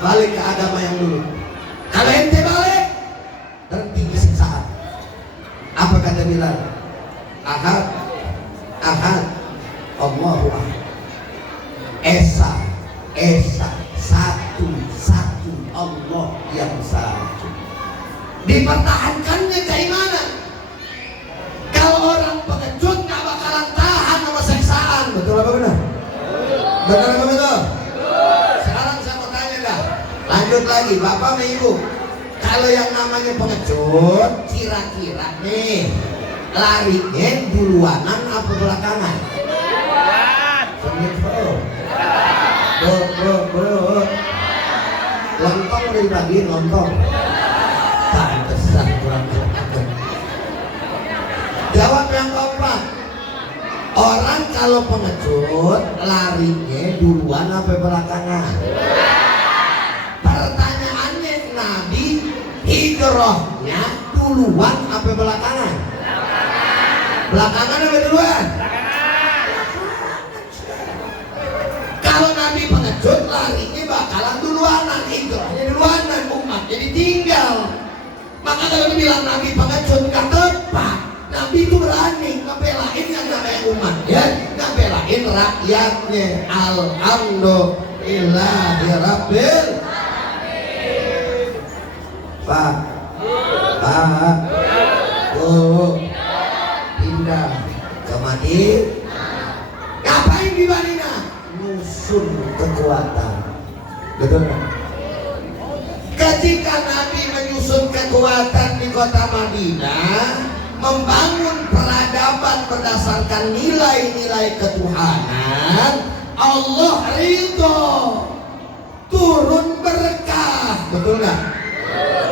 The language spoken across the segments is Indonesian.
balik ke agama yang dulu. Kalau ente balik, berhenti kesiksaan. Apa kata Bilal? Ahad, ahad, Allahu ahad. Esa, esa, satu, satu, Allah yang satu. Dipertahankannya keimanan. Kalau orang pengecut nggak bakalan tahan sama siksaan. Betul apa benar? Benar apa betul? Sekarang saya mau tanya dah. Lanjut lagi, Bapak sama Ibu. Kalau yang namanya pengecut, kira-kira nih larinya duluanan apa belakangan? Bro. Lontong udah dibagiin, lontong. Pantesan kurang berangkat. Jawab yang keempat. Orang kalau pengecut larinya duluan apa belakangan? Pertanyaannya, Nabi hijrahnya duluan apa belakangan? Belakangan apa duluan? Kalau Nabi pengecut larinya bakalan duluanan, hijrahnya duluanan, umatnya ditinggal. Maka kalau dibilang Nabi pengecut gak tepat. Nabi itu berani ngebelain yang namanya umat, ya, ngebelain rakyatnya. Alhamdulillahirabbil alamin. Pak, pindah ke Madinah. Ngapain di Madinah? Nyusun kekuatan. Betul kan? Ketika Nabi menyusun kekuatan di kota Madinah, membangun peradaban berdasarkan nilai-nilai ketuhanan, Allah ridho, turun berkah. Betul nggak?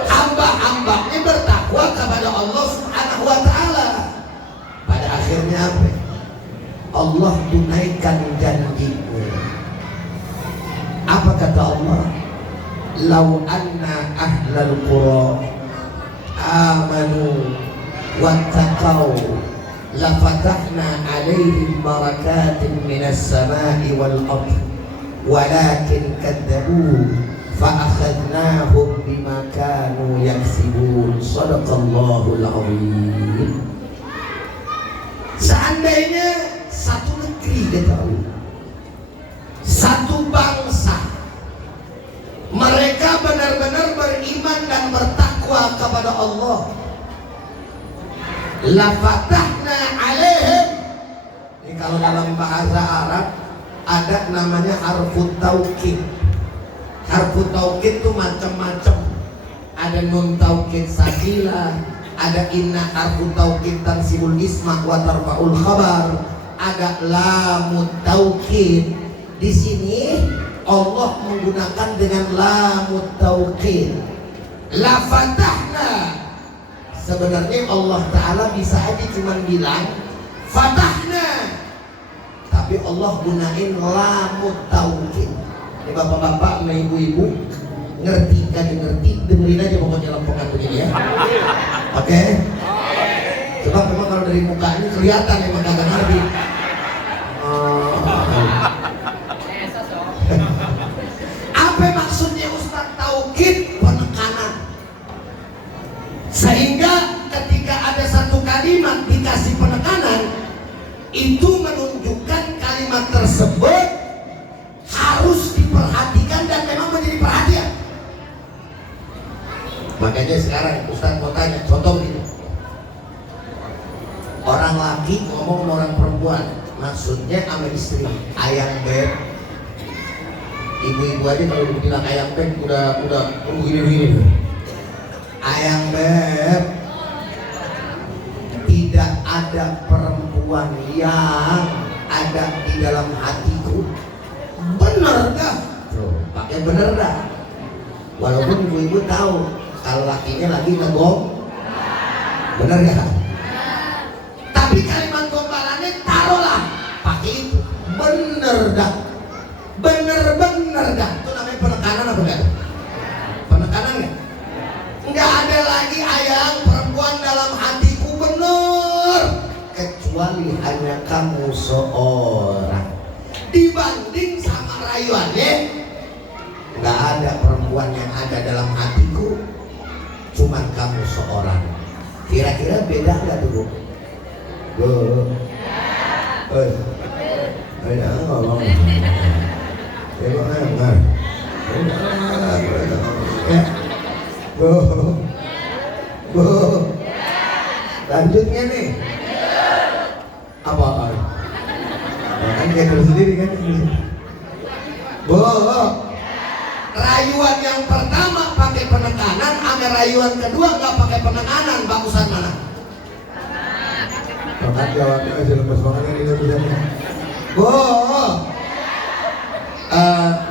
Hamba-hambanya bertakwa kepada Allah Subhanahu wa Ta'ala. Pada akhirnya apa? Allah tunaikan janjinya. Apa kata Allah? Lau anna ahlal qura amanu wattaqau lafatahna alaihim barakatin minas samai wal ard walakin kadzabu fa'akhadnahum bima kanu yaksibun. Shadaqallahul azim. Seandainya satu negeri, kata Allah, satu bangsa, mereka benar-benar beriman dan bertakwa kepada Allah, la fatahna alaihim. Ini kalau dalam bahasa Arab ada namanya harfut taukid. Harfut taukid itu macam-macam. Ada nun taukid sakilah, ada inna harfut taukid tansibul isma wa tarfa'ul khabar, ada lamut taukid. Di sini Allah menggunakan dengan lamut taukid. La fatahna. Sebenarnya Allah Ta'ala bisa aja cuma bilang fatahna, tapi Allah gunain lamut taukid. Ini bapak-bapak sama ibu-ibu ngerti kan, ngerti, dengerin aja pokoknya lempongan begini ya. Oke? Sebab memang kalau dari mukanya kelihatan emang kagak ngerti. Apa maksudnya Ustaz taukid? Penekanan. Sehingga ketika ada satu kalimat dikasih penekanan, itu menunjukkan kalimat tersebut harus diperhatikan dan memang menjadi perhatian. Makanya sekarang Ustaz mau tanya, contoh ini, orang laki ngomong sama orang perempuan, maksudnya sama istri, ayang beb. Ibu-ibu aja kalau bilang ayang beb udah gini-gini. Ayang beb, tidak ada perempuan yang ada di dalam hatiku. Bener dah? Pakai bener dah. Walaupun ibu-ibu tahu kalau lakinya lagi ngegom, bener ya? Tapi kalimat gombalannya taruhlah pakai itu. Bener dah. Bener-bener dah. Itu namanya penekanan apa enggak? Penekanan enggak? Enggak ada lagi ayang perempuan dalam hatiku, bener, kecuali hanya kamu seorang. Dibanding sama rayuannya, enggak ada perempuan perempuan yang ada dalam hatiku cuman kamu seorang. Kira-kira beda nggak tuh, Bu? Bu, beda ngomong. Beda ngomong. Ya, Bu, Bu. Lanjutnya nih. Apa? Kan dia sendiri kan. Bu, rayuan yang pertama pakai penekanan, sama rayuan kedua nggak pakai penekanan, bagusan mana? Bapak jawabnya aja lepas banget ini bisa. Bu,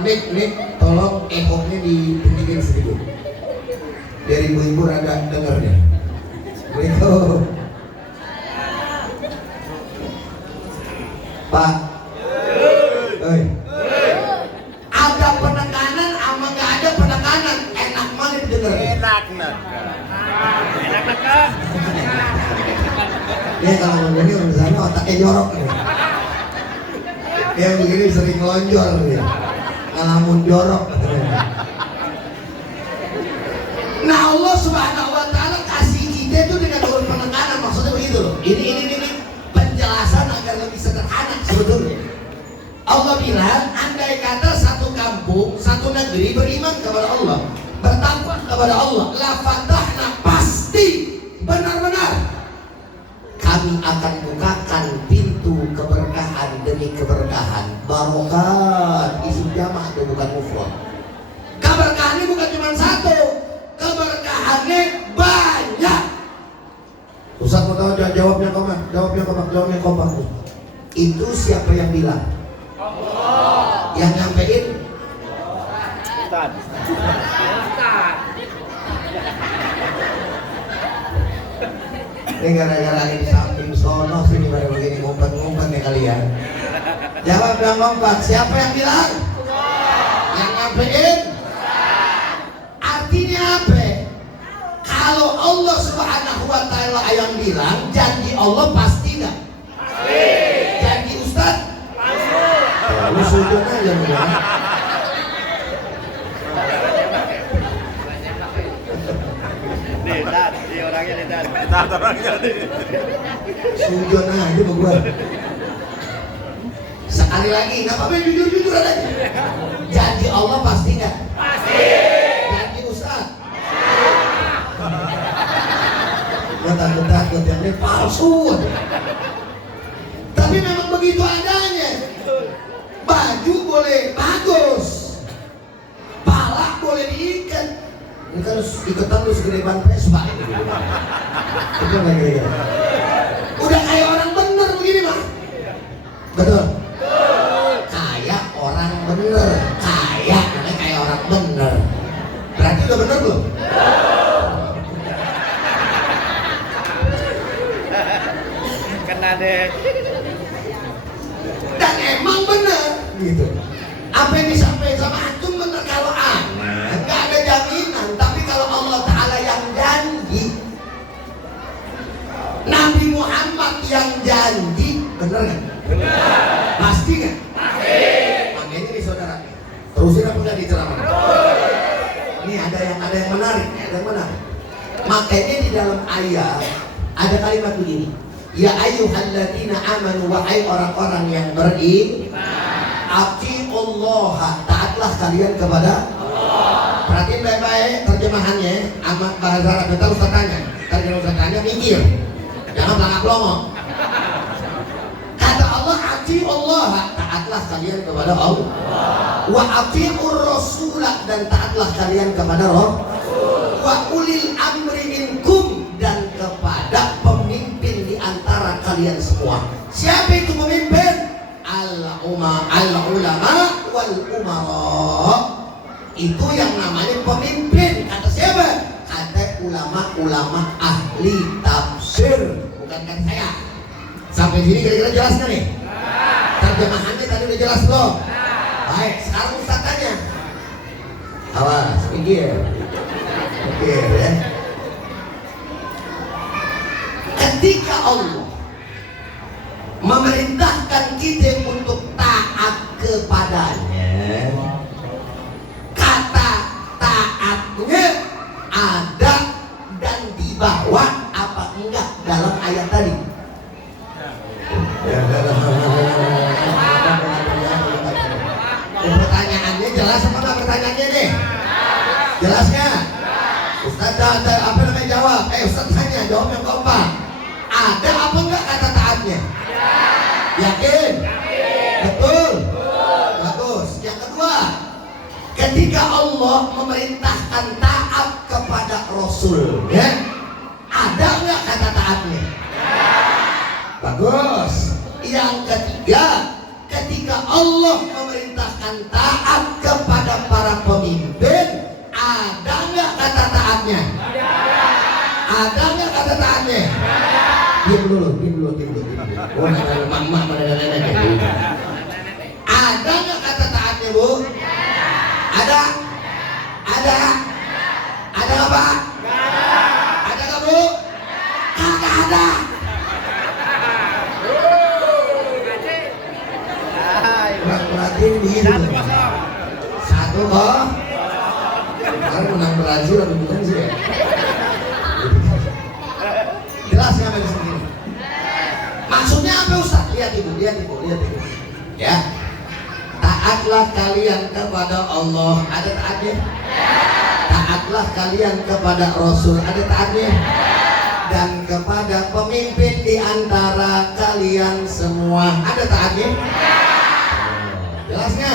Nik, tolong ekornya ditinggiin sedikit, biar ibu-ibu rada dengernya. Assalamualaikum, Pak. Ada penekanan sama nggak ada penekanan, enak mana didengar? Enak kan? Ya kalau begini urusannya otaknya jorok nih. Yang begini sering lonjor nih, ngalamun jorok. Nah Allah Subhanahu Wa Taala kasih kita itu dengan penekanan, maksudnya begitu loh. Ini penjelasan agar lebih sederhana sebetulnya. Allah bilang, andai kata satu kampung, satu negeri beriman kepada Allah, bertakwa kepada Allah, la fatahna, pasti benar-benar kami akan bukakan pintu keberkahan demi keberkahan. Barokat isim jamak itu bukan mufrad. Keberkahannya bukan cuma satu, keberkahannya banyak. Ustaz mau tahu jawabnya kompak. Itu siapa yang bilang? Allah. Yang nyampein? Ustaz. Ini gara-gara di samping sono sini pada begini ngumpet-ngumpet nih kalian. Jawab yang kompak. Siapa yang bilang? Allah. Yang nyampein? Artinya apa? Kalau Allah Subhanahu Wa Taala yang bilang, janji Allah pasti nggak? Pasti. Janji Ustaz? Lu sujud aja bilang. Di orangnya sujud aja sama gua. Sekali lagi, nggak apa-apa, jujur aja. Janji Allah pasti nggak? Pasti. Janji Ustaz? Gua takut yang ini palsu. Tapi memang begitu adanya. Baju boleh bagus, palak boleh diikat. Ini kan iketan lu segede ban Vespa ini. Itu lagi. Udah kayak orang bener begini mah. Betul. Kayak orang bener. Kayak orang bener. Berarti udah bener belum? Kena deh. Dan emang bener gitu. Apa yang disampaikan sama antum bener kalau nggak ada jaminan. Tapi kalau Allah Ta'ala yang janji, Nabi Muhammad yang janji, bener nggak? Pasti nggak? Pasti. Makanya nih saudara, terusin apa nggak di ceramah? Ini ada yang menarik, Makanya di dalam ayat ada kalimat begini. Ya ayyuhalladzina amanu, wahai orang-orang yang beriman, atiullaha, taatlah kalian kepada Allah. Perhatiin baik-baik terjemahannya, amat bahasa Arab. Kita Ustaz tanya, mikir, jangan pelangak-pelongo. Kata Allah, atiullaha, taatlah kalian kepada Allah. Wa atiur rasulah, dan taatlah kalian kepada Rasul. Wa ulil amri minkum, dan kepada pemimpin di antara kalian semua. Siapa itu pemimpin? Al-ulama wal umara. Itu yang namanya pemimpin. Kata siapa? Kata ulama-ulama ahli tafsir, bukan kata saya. Sampai sini kira-kira jelas nggak nih? Terjemahannya tadi udah jelas belum? Baik, sekarang Ustaz tanya. Awas, mikir. Oke ya. Ketika Allah memerintahkan kita untuk taat kepadanya, kata taatnya ada dan dibawa apa enggak dalam ayat tadi? Pertanyaannya jelas apa enggak pertanyaannya nih? Jelasnya? Ustaz apa namanya jawab? Ustaz tanya, jawab yang keempat. Ada apa enggak kata taatnya? Yakin? Betul? Bagus. Yang kedua, ketika Allah memerintahkan taat kepada Rasul, ya, ada nggak kata taatnya? Bagus. Yang ketiga, ketika Allah memerintahkan taat kepada para pemimpin, ada nggak kata taatnya? Ada nggak kata taatnya? Diam dulu. Oh, mama, nenek. Ada nggak kata taatnya, Bu? Ada nggak, Pak? Ada nggak, Bu? Kagak ada. Berarti begini. 1-0 kok. Kemarin menang Brazil atau bukan sih ya? Jelas nggak dari sini? Maksudnya apa, Ustaz? Lihat ibu. Ya. Taatlah kalian kepada Allah, ada taatnya? Taatlah kalian kepada Rasul, ada taatnya? Dan kepada pemimpin di antara kalian semua, ada taatnya? Jelasnya?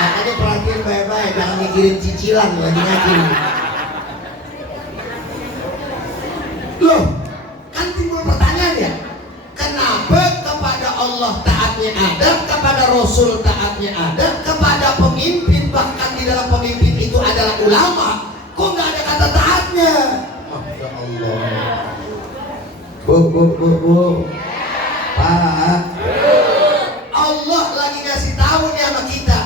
Makanya perhatiin baik-baik, jangan mikirin cicilan lagi ngaji. Loh, kan timbul pertanyaan ya? Kenapa kepada Allah taatnya ada, kepada Rasul taatnya ada, kepada pemimpin, bahkan di dalam pemimpin itu adalah ulama, kok nggak ada kata taatnya? Masya Allah. Bu. Pak. Allah lagi ngasih tahu nih sama kita,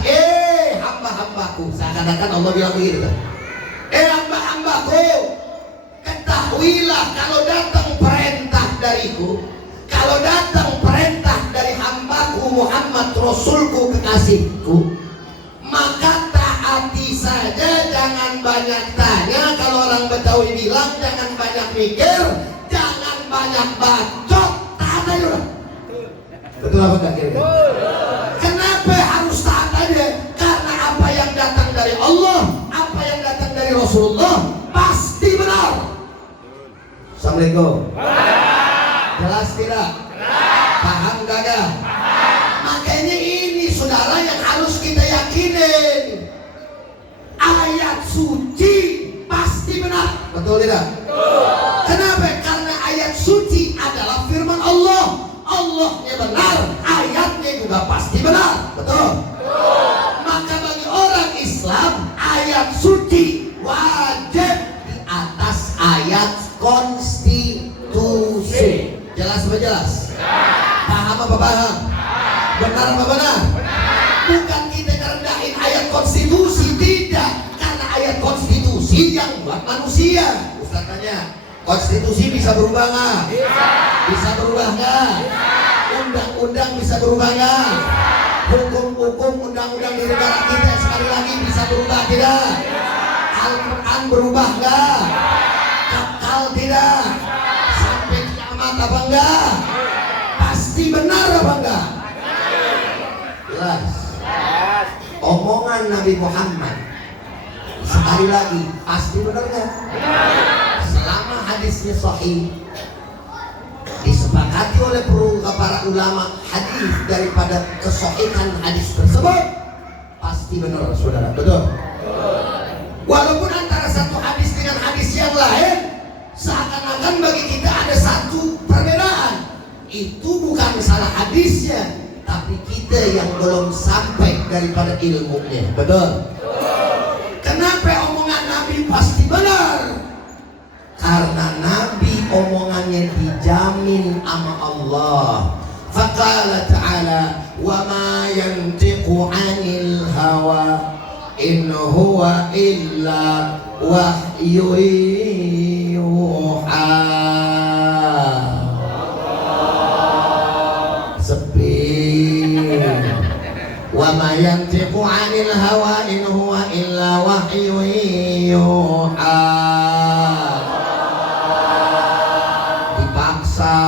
hamba-hambaku. Seakan-akan Allah bilang begitu kan? Hamba-hambaku, ketahuilah kalau datang perintah dariku, kalau datang perintah dari hambaku Muhammad Rasulku kekasihku, maka taati saja, jangan banyak tanya. Kalau orang Betawi bilang jangan banyak mikir, jangan banyak bacot, taat aja udah. Betul apa enggak kira-kira? Kenapa harus taat aja? Karena apa yang datang dari Allah, apa yang datang dari Rasulullah pasti benar. Assalamualaikum. Jelas tidak? Paham gak? Makanya ini saudara yang harus kita yakinin. Ayat suci pasti benar. Betul tidak? Kenapa? Karena ayat suci adalah firman Allah. Allahnya benar, ayatnya juga pasti benar. Betul? Maka bagi orang Islam, ayat suci wajib di atas ayat konstitusi. Jelas apa jelas? Paham apa paham? Benar apa benar? Bukan kita ngerendahin ayat konstitusi, tidak. Karena ayat konstitusi yang buat manusia. Ustaz tanya, konstitusi bisa berubah nggak? Bisa berubah nggak? Undang-undang bisa berubah nggak? Hukum-hukum undang-undang di negara kita sekali lagi bisa berubah tidak? Al-Quran berubah nggak? Kekal tidak? Sampai kiamat apa enggak? Pasti benar apa enggak? Jelas. Omongan Nabi Muhammad sekali lagi pasti benar nggak? Selama hadisnya sahih, disepakati oleh para ulama hadis daripada kesahihan hadis tersebut, pasti benar saudara. Betul? Walaupun antara satu hadis dengan hadis yang lain seakan-akan bagi kita ada satu perbedaan, itu bukan salah hadisnya, tapi kita yang belum sampai daripada ilmunya. Betul? Kenapa omongan Nabi pasti benar? Karena Nabi omongannya dijamin sama Allah. Faqala ta'ala, wa ma yantiqu 'anil hawa in huwa illa wahyu yuha. Sepi. Wa ma yantiqu 'anil hawa in huwa illa wahyu yuha, dipaksa.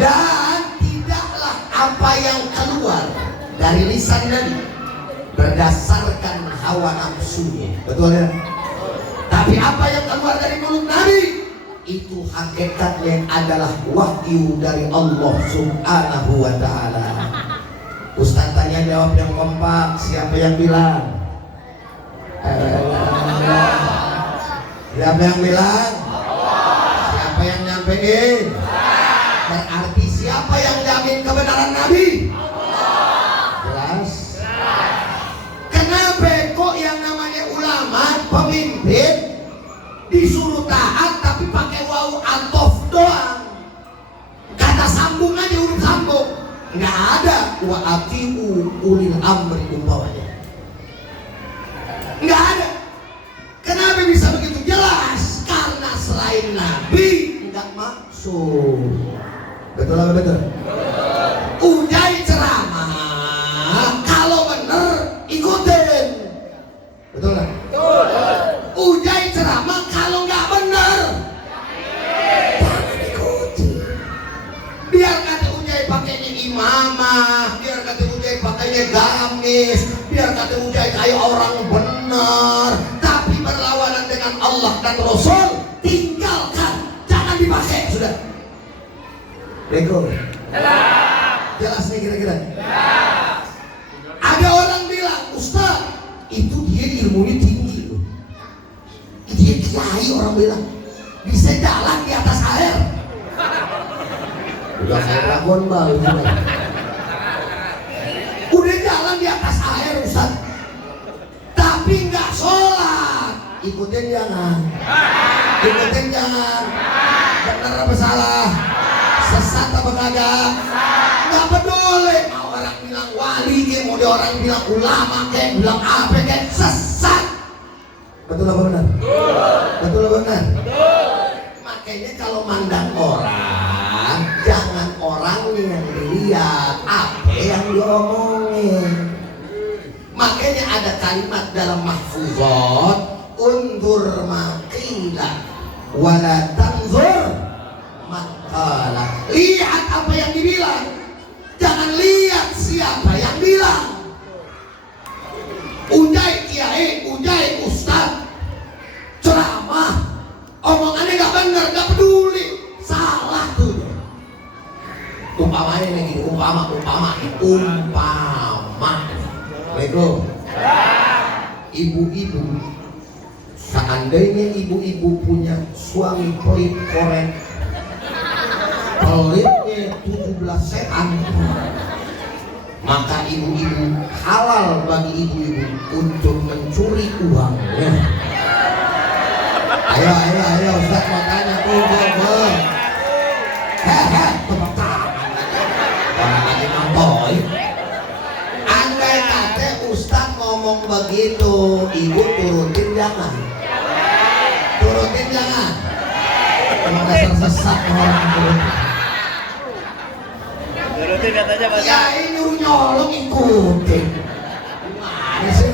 Dan tidaklah apa yang keluar dari lisan Nabi berdasarkan hawa nafsunya, betul ya? Tapi apa yang keluar dari mulut Nabi itu hakikatnya adalah wahyu dari Allah Subhanahu wa ta'ala. Ustaz tanya jawab yang kompak, siapa yang bilang? Siapa yang bilang? Siapa yang nyampein? Berarti siapa yang jamin kebenaran Nabi? Jelas? Kenapa kok yang namanya ulama, pemimpin disuruh taat tapi pakai wawu atof doang? Kata sambung aja, huruf sambung. Nggak ada wa atiu ulil amri umpamanya. Nggak ada. Kenapa bisa begitu? Jelas karena selain Nabi nggak maksud. Betul apa betul? Ujai ceramah kalau bener ikutin. Betul nggak? Betul. Ujai ceramah kalau nggak bener jangan ikuti. Biar kata Ujai pakainya imamah, biar kata Ujai pakainya gamis, biar kata Ujai kayak orang benar, tapi berlawanan dengan Allah dan Rasul, tinggalkan, jangan dipakai. Sudah. Bego. Jelas nih kira-kira. Ada orang bilang, Ustaz, itu dia ilmunya tinggi loh. Dia kiai, orang bilang bisa jalan di atas air. Udah kayak Dragon Ball. Udah jalan di atas air Ustaz, tapi nggak sholat. Ikutin jangan. Ikutin jangan. Benar apa salah? Sesat apa kagak? Nggak peduli. Mau orang bilang wali kayak, mau dia orang bilang ulama kayak, bilang apa kayak, sesat. Betul apa benar? Betul apa benar? Makanya kalau mandang orang, jangan orangnya yang dilihat, apa yang diomongin. Makanya ada kalimat dalam mahfuzat, undur maqila wala tanzur maqala. Lihat apa yang dibilang, jangan lihat siapa yang bilang. Ujai kiai, ujai ustaz ceramah, omongannya nggak benar, nggak peduli, salah tuh. Umpamanya nih gini, umpama. Assalamualaikum. Ibu-ibu, seandainya ibu-ibu punya suami pelit korek, pelitnya 17 sean, maka ibu-ibu halal bagi ibu-ibu untuk mencuri uangnya. Ayo Ustaz mau tanya tuh, tepuk tangan. Orang lagi nonton. Andai kata Ustaz ngomong begitu, ibu turutin jangan? Turutin jangan? Emang dasar sesat orang turutin. Turutin katanya Pak. Ya ini nyolong ikutin. Gimana sih?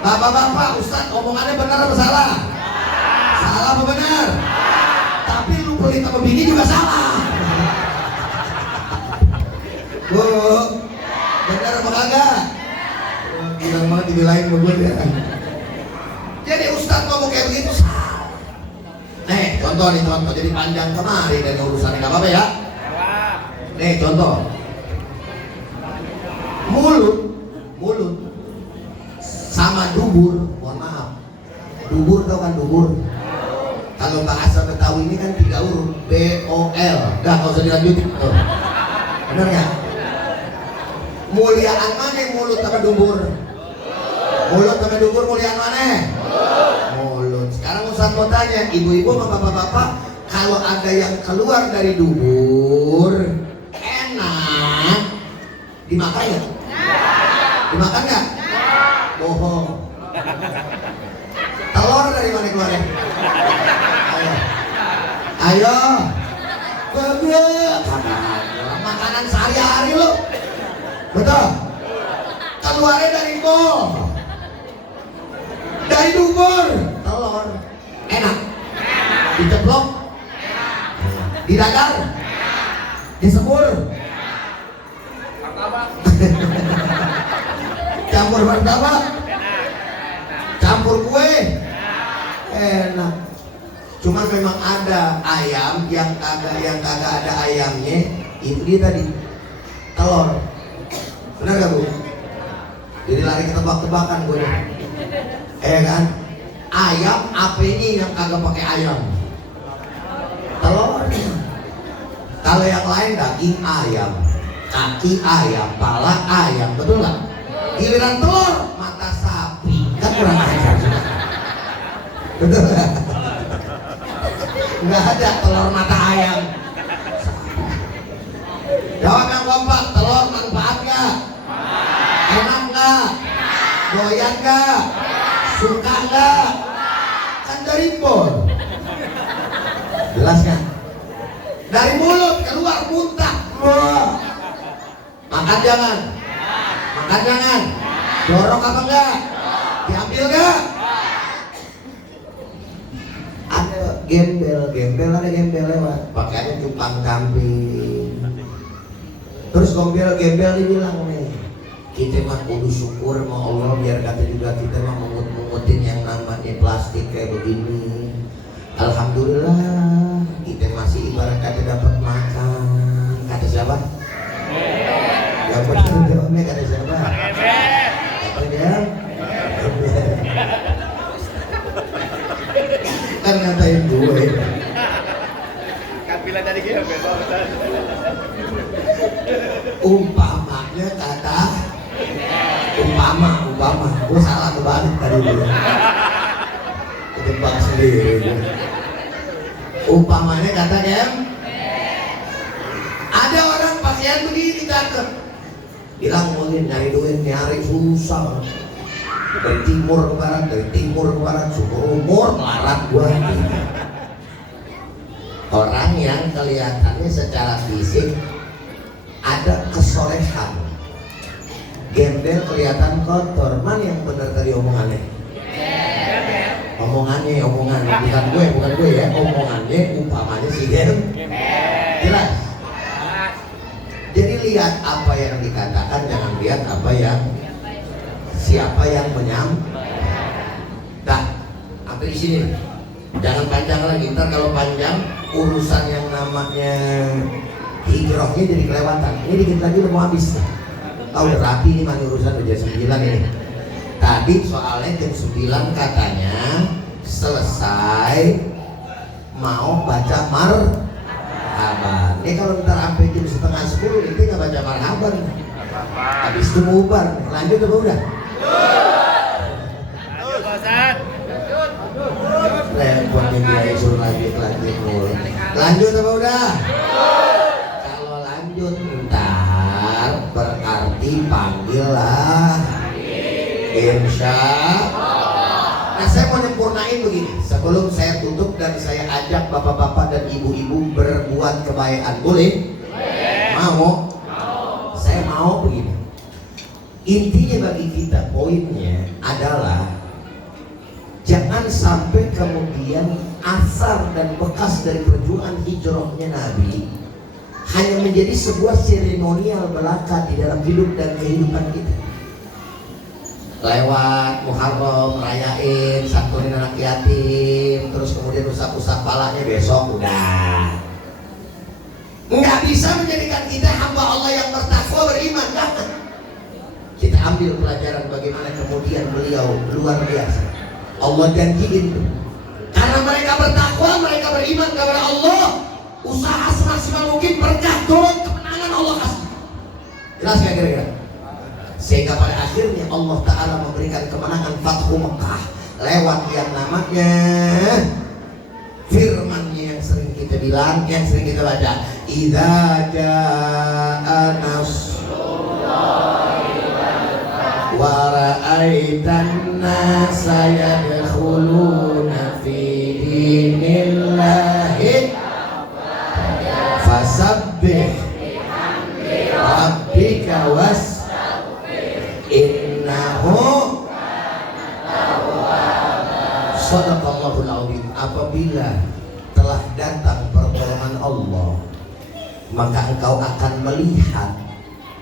Bapak-bapak, Ustaz omongannya benar apa salah? Salah apa benar? Tapi lu pelit sama bini juga salah. Bu, benar apa kagak? Bilang banget dibilangin bener ya. Jadi Ustaz ngomong kayak begitu salah. Nih contoh, jadi panjang kemari dari urusan, nggak apa-apa ya. Nih contoh, mulut sama dubur. Mohon maaf, dubur tau kan dubur? Kalau bahasa Betawi ini kan 3 huruf, B-O-L. Dah, nggak usah dilanjutin. Bener ya? Muliaan mana mulut sama dubur? Mulut sama dubur muliaan mana? Mulut. Sekarang Ustaz mau tanya, ibu-ibu sama bapak-bapak, kalau ada yang keluar dari dubur enak, dimakan nggak? Dimakan nggak? Bohong. Telur dari mana keluarnya? Ayo. Makanan sehari-hari lo. Betul? Keluarnya dari bol. Diceplok? Didagar? Disebur? Campur martabak? Campur kue? Enak. Cuman memang ada ayam yang kagak ada ayamnya, itu dia tadi telur. Benar gak Bu? Jadi lari ke tebak-tebakan gue nih. Kan? Ayam apa ini yang kagak pakai ayam? Telurnya. Kalau yang lain daging ayam, kaki ayam, pala ayam, betul nggak? Giliran telur mata sapi, kan kurang ajar. Betul nggak? Nggak ada telur mata ayam. Jawab yang kompak, telur manfaat nggak? Enak nggak? Doyan nggak? Suka nggak? Kan dari bol. Jelas kan? Dari mulut keluar muntah. Makan jangan? Makan jangan? Dorong apa enggak? Diambil enggak? Ada gembel ada gembel lewat. Pakaiannya cupang kambing. Terus gembel dibilang nih, kita mah kudu syukur sama Allah biar kata juga kita mah mengut-mengutin yang namanya plastik kayak begini. Alhamdulillah kita masih ibarat kata dapat makan. Kata siapa? Ya betul jawabnya kata siapa? Kata dia? Kan ngatain gue. Kan bilang tadi gitu bebas. Umpamanya kata umpama gue salah kebalik tadi dulu. Ketebak sendiri. Umpamanya kata Gem, ada orang pakaian begini cakep, bilang mungkin nyari duit nyari susah, dari timur ke barat, syukur umur melarat gua. Orang yang kelihatannya secara fisik ada kesolehan, gembel kelihatan kotor, mana yang benar tadi omongannya? Omongannya bukan gue ya, omongannya umpamanya si Gem. Jelas. Jadi lihat apa yang dikatakan, jangan lihat apa yang siapa yang menyampaikan. Sampai di sini. Jangan panjang lagi. Ntar kalau panjang urusan yang namanya hijrahnya jadi kelewatan. Ini dikit lagi udah mau habis. Tahu udah rapi nih mana urusan udah 9 ini. Tadi soalnya jam 9 katanya selesai mau baca marhaban. Ini kalau ntar sampai jam setengah 10 itu nggak baca marhaban. Habis itu bubar. Lanjut apa udah? Lanjut Ustaz. Repotnya dia suruh lanjut mulu. Lanjut apa udah? Kalau lanjut ntar berarti panggillah. Insya Allah. Nah saya mau nyempurnain begini. Sebelum saya tutup dan saya ajak bapak-bapak dan ibu-ibu berbuat kebaikan, boleh? Mau? Saya mau begini. Intinya bagi kita poinnya adalah jangan sampai kemudian asar dan bekas dari perjuangan hijrahnya Nabi hanya menjadi sebuah seremonial belaka di dalam hidup dan kehidupan kita. Lewat Muharram, rayain, santunin anak yatim, terus kemudian usap-usap palanya besok udah. Nggak bisa menjadikan kita hamba Allah yang bertakwa beriman, jangan. Kita ambil pelajaran bagaimana kemudian beliau luar biasa. Allah janjiin tuh. Karena mereka bertakwa, mereka beriman kepada Allah, usaha semaksimal mungkin berkah turun, kemenangan Allah kasih. Jelas nggak kira-kira? Sehingga pada akhirnya Allah Ta'ala memberikan kemenangan Fathu Mekah lewat yang namanya firman-Nya yang sering kita bilang, yang sering kita baca, idza jaa nasrullahi wa ra'aitan nasa yadkhuluna fi dinillahi fasabbih rabbika innahu sadaqallahul azim. Apabila datang pertolongan Allah, maka engkau akan melihat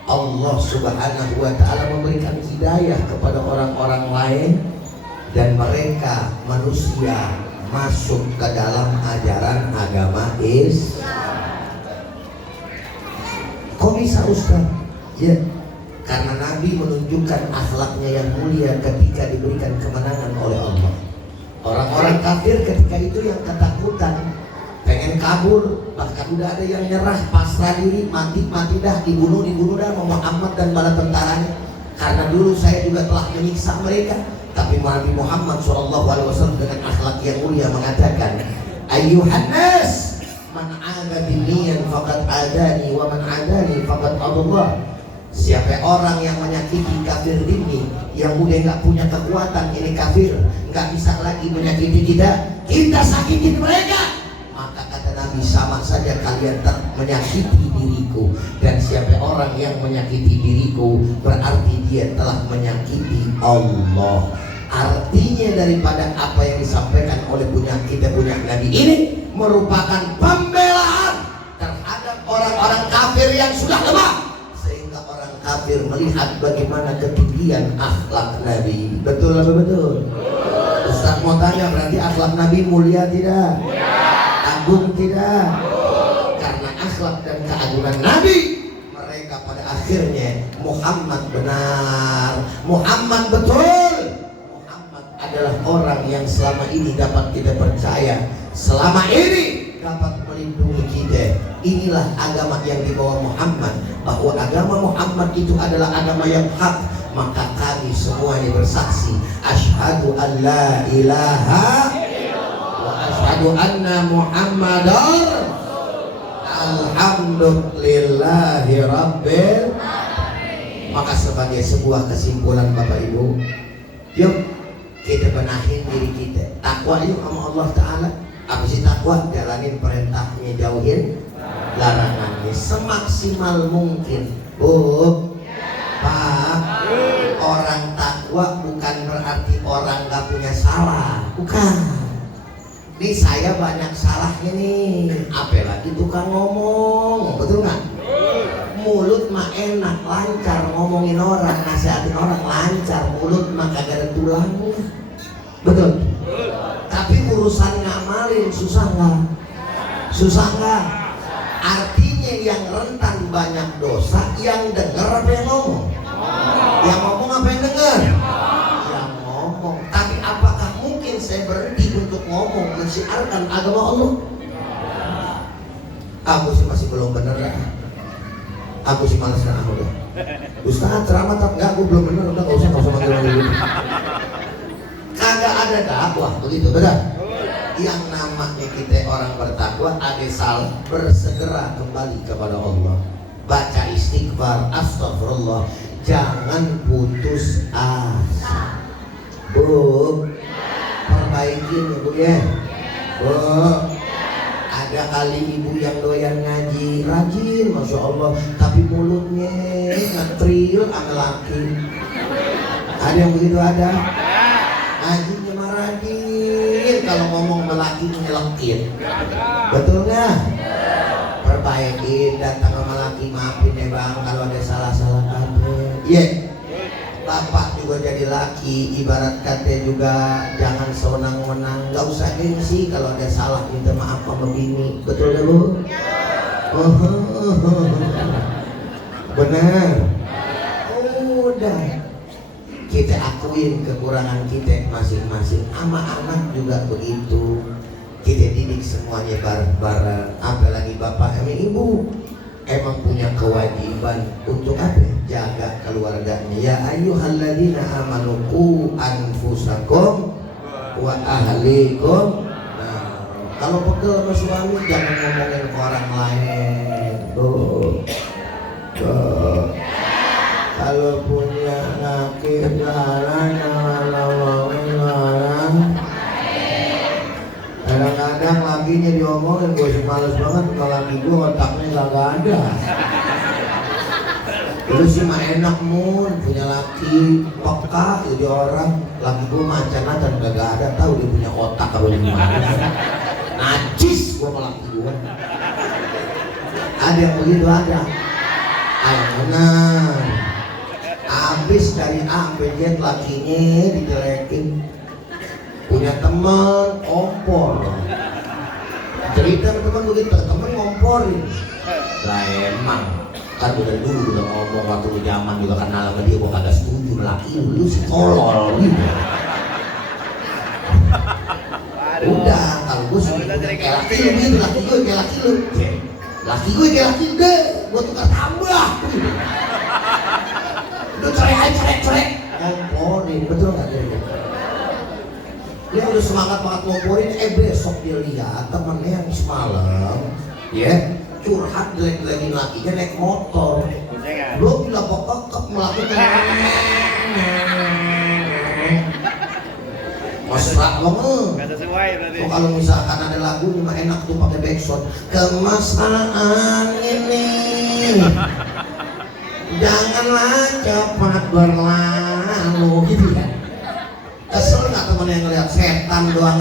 Allah Subhanahu wa Ta'ala memberikan hidayah kepada orang-orang lain, dan mereka manusia masuk ke dalam ajaran agama Islam. Kok bisa Ustaz? Ya, karena Nabi menunjukkan akhlaknya yang mulia ketika diberikan kemenangan oleh Allah. Orang-orang kafir ketika itu yang ketakutan, pengen kabur, bahkan udah ada yang nyerah, pasrah diri, mati dah, dibunuh dah sama Muhammad dan bala tentaranya. Karena dulu saya juga telah menyiksa mereka. Tapi Nabi Muhammad SAW dengan akhlak yang mulia mengatakan, Ayyuhan nas, man ada biniyan faqad adani, wa man adani faqad adallah. Siapa orang yang menyakiti kafir ini, yang udah gak punya kekuatan, ini kafir, gak bisa lagi menyakiti kita sakitin mereka, maka kata Nabi, sama saja kalian menyakiti diriku. Dan siapa orang yang menyakiti diriku, berarti dia telah menyakiti Allah. Artinya daripada apa yang disampaikan oleh punya Nabi ini merupakan pembelaan terhadap orang-orang kafir yang sudah lemah, sehingga orang kafir melihat bagaimana ketinggian akhlak Nabi. Betul atau betul? Ustaz mau tanya, berarti akhlak Nabi mulia tidak? Agung tidak? Karena akhlak dan keagungan Nabi, mereka pada akhirnya Muhammad benar, Muhammad betul, Muhammad adalah orang yang selama ini dapat kita percaya, selama ini dapat melindungi kita. Inilah agama yang dibawa Muhammad, bahwa agama Muhammad itu adalah agama yang hak. Maka kami semuanya bersaksi, asyhadu an la ilaha wa asyhadu anna Muhammadar alhamdulillahi rabbil alamin. Maka sebagai sebuah kesimpulan Bapak Ibu, yuk kita benahin diri kita, takwa yuk sama Allah Ta'ala. Apa sih takwa? Jalanin perintahnya, jauhin larangannya semaksimal mungkin. Pak, orang takwa bukan berarti orang gak punya salah, bukan. Nih saya banyak salahnya nih, apalagi tukang ngomong, betul nggak? Mulut mah enak, lancar ngomongin orang, nasihatin orang lancar, mulut mah kagak ada tulangnya, betul? Tapi urusan ngamalin susah nggak? Susah nggak? Artinya yang rentan banyak dosa, yang denger apa yang ngomong? Yang ngomong apa yang denger? Yang ngomong. Tapi apakah mungkin saya berhenti untuk ngomong mensiarkan agama Allah? Aku sih masih belum bener ya. Aku sih malas kan aku udah. Ustaz ceramah tak enggak, aku belum bener, udah nggak usah manggil. Kagak ada dakwah begitu, betul? Yang namanya kita orang bertakwa, ada salah, bersegera kembali kepada Allah, baca istighfar, astagfirullah, jangan putus asa. Bu, perbaikin ya Bu ya. Bu, ada kali ibu yang doyan ngaji, rajin Masya Allah, tapi mulutnya ngetril sama laki. Ada yang begitu ada? Ngajinya mah rajin, kalau ngomong sama laki nyelekit. Betul nggak? Perbaikin, datang sama laki, maafin ya bang kalau ada salah-salah kata. Iya. Bapak juga jadi laki, ibarat kata juga jangan sewenang-wenang, nggak usah gengsi kalau ada salah minta maaf sama bini. Betul ya Bu? Benar. Udah, kita akuin kekurangan kita masing-masing. Sama anak juga begitu, kita didik semuanya bareng-bareng. Apalagi bapak sama ibu emang punya kewajiban untuk apa? Jaga keluarganya. Ya ayyuhalladzina amanu qu anfusakum wa ahlikum. Nah, kalau pegel sama suami jangan ngomongin ke orang lain. Kalau punya laki jangan ngomongin orang. Kadang-kadang lakinya diomongin, gue sih males banget kalau laki gue otaknya gak ada. Itu sih mah enak mun punya laki peka jadi orang. Laki gue macan-macan gak ada, tahu dia punya otak kalau gimana. najis gua malah gua. Ada yang begitu ada. Benar. Abis dari A sampai Z lakinya dijelekin. Punya teman kompor. Cerita teman begitu, teman ngomporin. Lah emang kan udah dulu udah ngomong waktu zaman juga kenal sama dia, gua kagak setuju laki lu si tolol gitu. Udah kalau gua sih kayak laki lu gitu, laki gue kayak laki lu. Laki gue kayak laki deh, gua tukar tambah. Udah cerai. Ngomporin, betul nggak dia? Dia udah semangat banget ngomporin, besok dia lihat temennya yang semalam, ya curhat jelek-jelekin lakinya naik motor. Belum bila pokok melakukan mesra banget. Gak sesuai berarti. Oh, kalau misalkan ada lagu mah enak tuh pakai backsound. Kemesraan ini janganlah cepat berlalu gitu kan. Kesel nggak temen yang ngeliat setan doang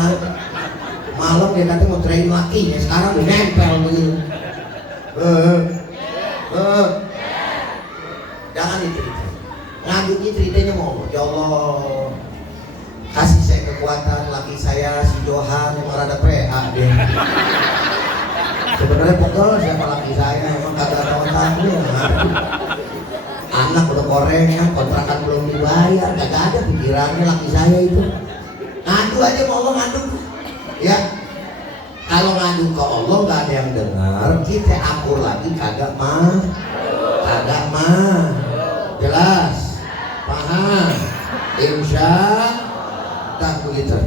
malam dia nanti mau cerain lakinya, sekarang udah nempel begitu. Jangan dicerita. Ngaduknya ceritanya mau, ya Allah kasih saya kekuatan, laki saya si Johan yang rada PA dia. Sebenarnya pegel siapa laki saya, emang kagak tahu tahu. Anak udah koreng ya, kontrakan belum dibayar, kagak ada pikirannya laki saya itu. Ngadu aja mau Allah ngadu, ya. Kalau ngadu ke Allah nggak ada yang dengar, kita akur lagi kagak mah, jelas, paham, insya tak begitu.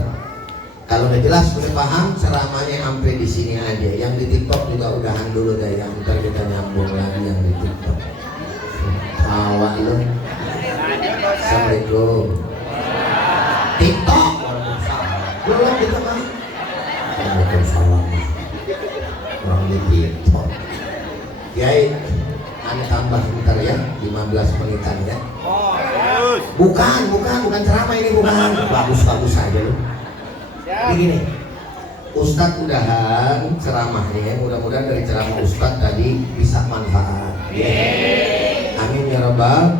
Kalau udah jelas udah paham, ceramahnya sampai di sini aja. Yang di TikTok juga udahan dulu deh, yang ntar kita nyambung lagi yang di TikTok. Awak lu, assalamualaikum. TikTok, belum kita kan? Waalaikumsalam. Orang di TikTok. Kiai, ane tambah sebentar ya, 15 menitan ya. Bukan ceramah ini bukan. Bagus aja lu. Begini, Ustadz udahan ceramahnya, mudah-mudahan dari ceramah Ustadz tadi bisa manfaat. Amin ya rabbal.